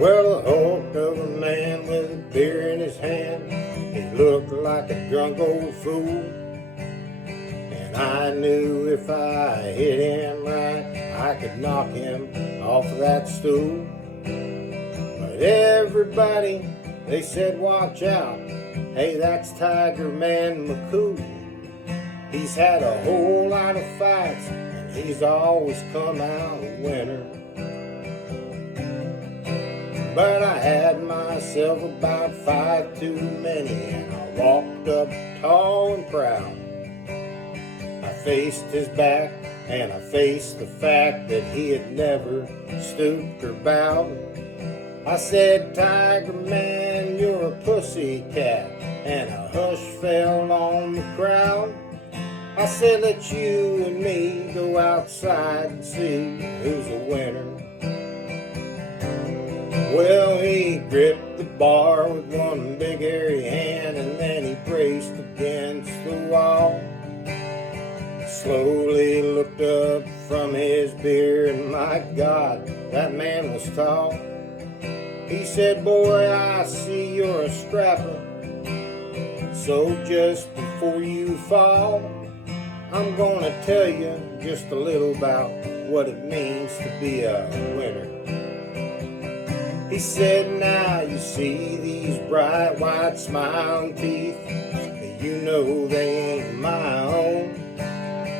Well, I hooked of a man with a beer in his hand. He looked like a drunk old fool, and I knew if I hit him right, I could knock him off of that stool. But everybody, they said, watch out. Hey, that's Tiger Man McCool. He's had a whole lot of fights, and he's always come out a winner. But I had myself about 5 too many, and I walked up tall and proud. I faced his back, and I faced the fact that he had never stooped or bowed. I said, Tiger Man, you're a pussy cat, and a hush fell on the crowd. I said, let you and me go outside and see who's a winner. Well, he gripped the bar with one big hairy hand, and then he braced against the wall. Slowly looked up from his beer, and my God, that man was tall. He said, boy, I see you're a scrapper, so just before you fall, I'm gonna tell you just a little about what it means to be a winner. He said, now you see these bright white smiling teeth, you know they ain't my own.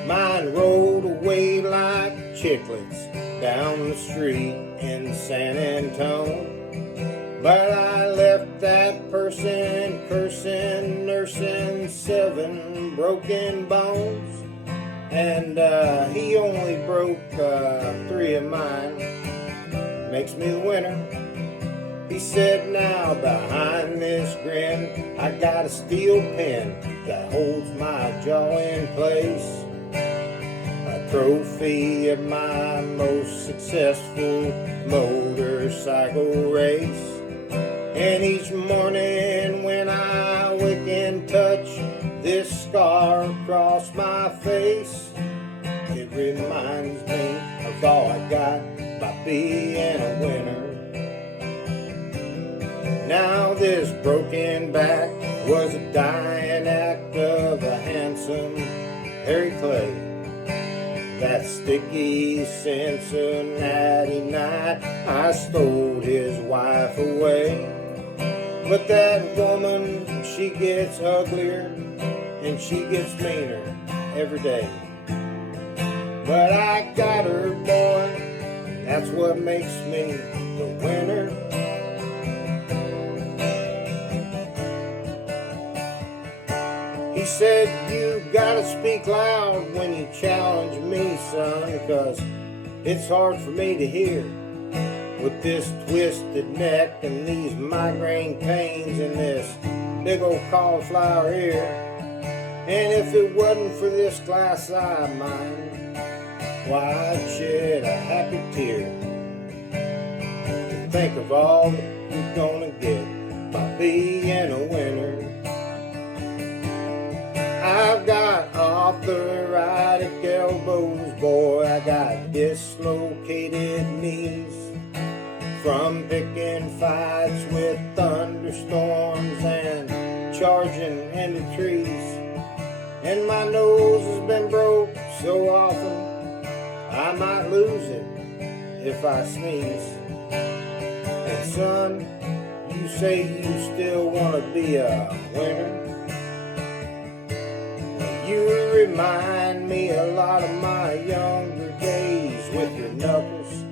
Mine rolled away like chiclets down the street in San Antone. But I left that person cursing, nursing 7 broken bones. And he only broke 3 of mine. Makes me the winner. He said, now behind this grin, I got a steel pen that holds my jaw in place. A trophy of my most successful motorcycle race. And each morning when I wake and touch this scar across my face, it reminds me of all I got by being a winner. Now this broken back was a dying act of a handsome Harry Clay. That sticky Cincinnati night, I stole his wife away. But that woman, she gets uglier and she gets meaner every day. But I got her, boy, that's what makes me the winner. He said, you gotta speak loud when you challenge me, son, 'cause it's hard for me to hear with this twisted neck and these migraine pains and this big old cauliflower ear. And if it wasn't for this glass eye of mine, why, I'd shed a happy tear to think of all that you're gonna get by being a winner. I've got arthritic elbows, boy, I got dislocated knees from picking fights with thunderstorms and charging into trees. And my nose has been broke so often I might lose it if I sneeze. And son, you say you still want to be a winner? You remind me a lot of my younger days with your knuckles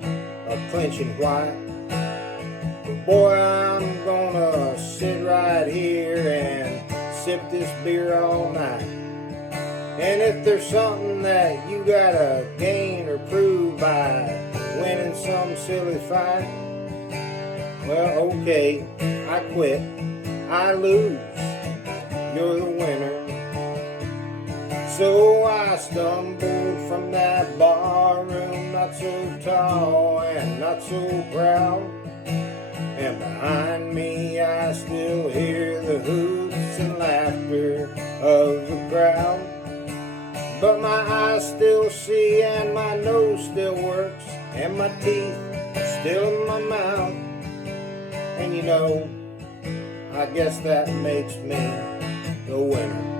clenching white. But boy, I'm gonna sit right here and sip this beer all night. And if there's something that you gotta gain or prove by winning some silly fight, well, okay, I quit. I lose. You're the winner. So I stumbled from that bar room, not so tall and not so proud. And behind me I still hear the hoots and laughter of the crowd. But my eyes still see and my nose still works and my teeth still in my mouth. And you know, I guess that makes me the winner.